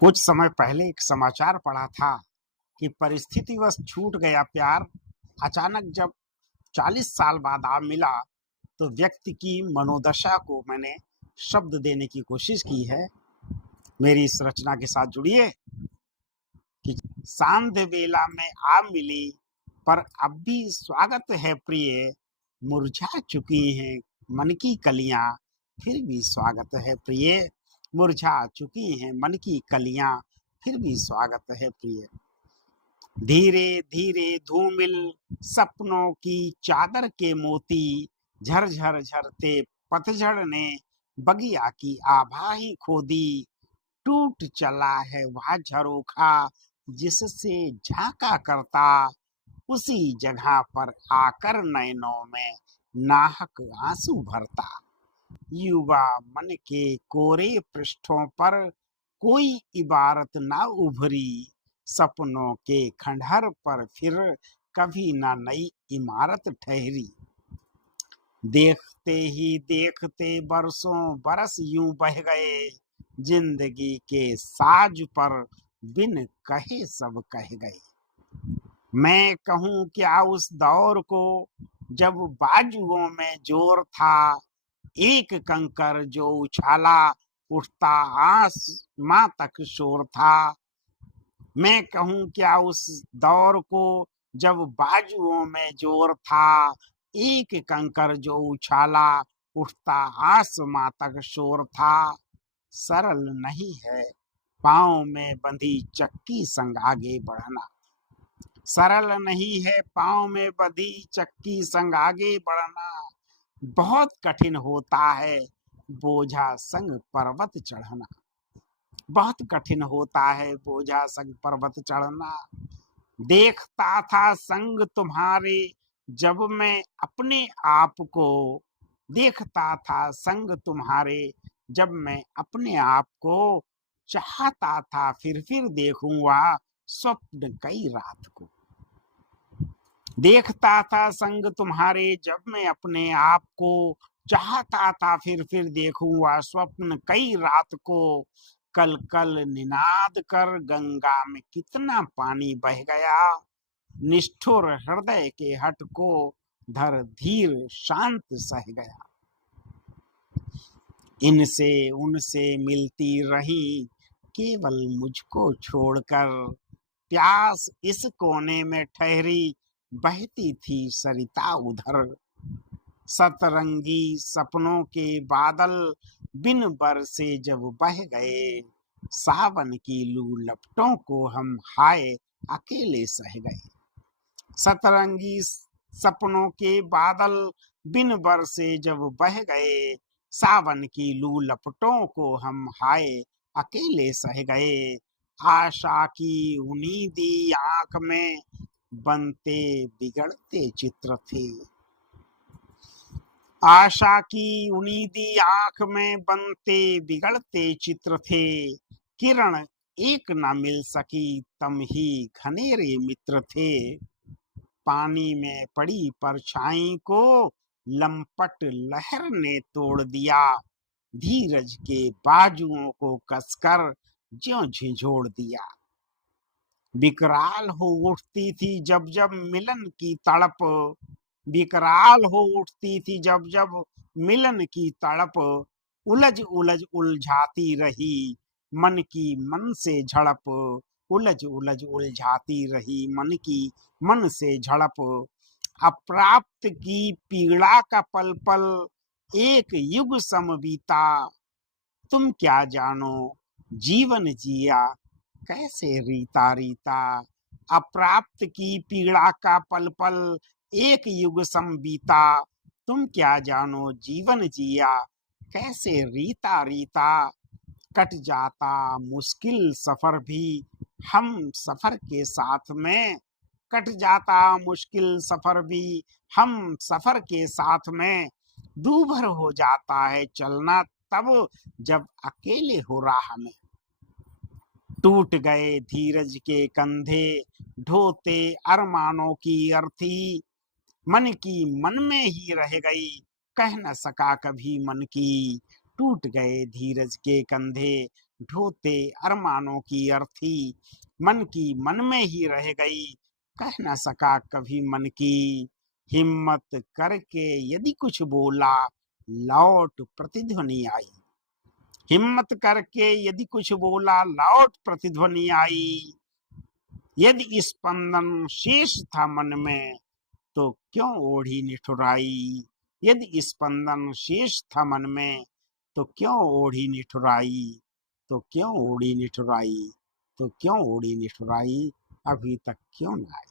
कुछ समय पहले एक समाचार पढ़ा था कि परिस्थितिवश छूट गया प्यार अचानक जब 40 साल बाद आ मिला। तो व्यक्ति की मनोदशा को मैंने शब्द देने की कोशिश की है। मेरी इस रचना के साथ जुड़िए कि सांध्य बेला में आ मिली, पर अब भी स्वागत है प्रिय। मुरझा चुकी हैं मन की कलियां, फिर भी स्वागत है प्रिय। मुरझा चुकी हैं मन की कलियां, फिर भी स्वागत है प्रिय। धीरे धीरे धूमिल सपनों की चादर के मोती, झरझर झरते पतझड़ ने बगिया की आभा ही खो दी। टूट चला है वह झरोखा जिससे झांका करता, उसी जगह पर आकर नैनों में नाहक आंसू भरता। युवा मन के कोरे पृष्ठों पर कोई इबारत ना उभरी, सपनों के खंडहर पर फिर कभी ना नई इमारत ठहरी। देखते ही देखते बरसों बरस यूं बह गए, जिंदगी के साज पर बिन कहे सब कह गए। मैं कहूँ क्या उस दौर को जब बाजुओं में जोर था, एक कंकर जो उछाला उठता आसमां तक शोर था। मैं कहूँ क्या उस दौर को जब बाजुओं में जोर था, एक कंकर जो उछाला उठता आसमां तक शोर था। सरल नहीं है पाँव में बंधी चक्की संग आगे बढ़ना, सरल नहीं है पाँव में बंधी चक्की संग आगे बढ़ना। बहुत कठिन होता है बोझा संग पर्वत चढ़ना, बहुत कठिन होता है बोझा संग पर्वत चढ़ना। देखता था संग तुम्हारे जब मैं अपने आप को, देखता था संग तुम्हारे जब मैं अपने आप को, चाहता था फिर देखूंगा स्वप्न कई रात को। देखता था संग तुम्हारे जब मैं अपने आप को, चाहता था फिर देखूंगा स्वप्न कई रात को। कल कल निनाद कर गंगा में कितना पानी बह गया, निष्ठुर हृदय के हट को धर धीर शांत सह गया। इनसे उनसे मिलती रही केवल मुझको छोड़कर, प्यास इस कोने में ठहरी बहती थी सरिता उधर। सतरंगी सपनों के बादल बिन बरसे जब बह गए, सावन की लू लपटों को हम हाय अकेले सह गए। सतरंगी सपनों के बादल बिन बरसे जब बह गए, सावन की लू लपटों को हम हाय अकेले सह गए। आशा की उन्नीदी आंख में बनते बिगड़ते चित्र थे, आशा की उन्नीदी आंख में बनते बिगड़ते चित्र थे। किरण एक न मिल सकी तम ही घनेरे मित्र थे। पानी में पड़ी परछाई को लंपट लहर ने तोड़ दिया, धीरज के बाजुओं को कसकर ज्यों झिझोड़ दिया। विकराल हो उठती थी जब जब मिलन की तड़प, विकराल हो उठती थी जब जब मिलन की तड़प। उलझ उलझ उलझाती रही मन की मन से झड़प, उलझ उलझ उलझाती रही मन की मन से झड़प। अप्राप्त की पीड़ा का पल पल एक युग सम बीता, तुम क्या जानो जीवन जिया कैसे रीता रीता। अप्राप्त की पीड़ा का पल पल एक युग सम बीता, तुम क्या जानो जीवन जिया कैसे रीता रीता। कट जाता मुश्किल सफर भी हम सफर के साथ में, कट जाता मुश्किल सफर भी हम सफर के साथ में। दूभर हो जाता है चलना तब जब अकेले हो राह में। टूट गए धीरज के कंधे ढोते अरमानों की अर्थी, मन की मन में ही रह गई कह न सका कभी मन की। टूट गए धीरज के कंधे ढोते अरमानों की अर्थी, मन की मन में ही रह गई, कह न सका कभी मन की। हिम्मत करके यदि कुछ बोला, लौट प्रतिध्वनि आई। हिम्मत करके यदि कुछ बोला, लौट प्रतिध्वनि आई। यदि स्पंदन शेष था मन में, तो क्यों ओढ़ी निठुराई। यदि स्पंदन शेष था मन में, तो क्यों ओढ़ी निठुराई। तो क्यों ओढ़ी निठुराई। तो क्यों ओढ़ी निठुराई, अभी तक क्यों न आई।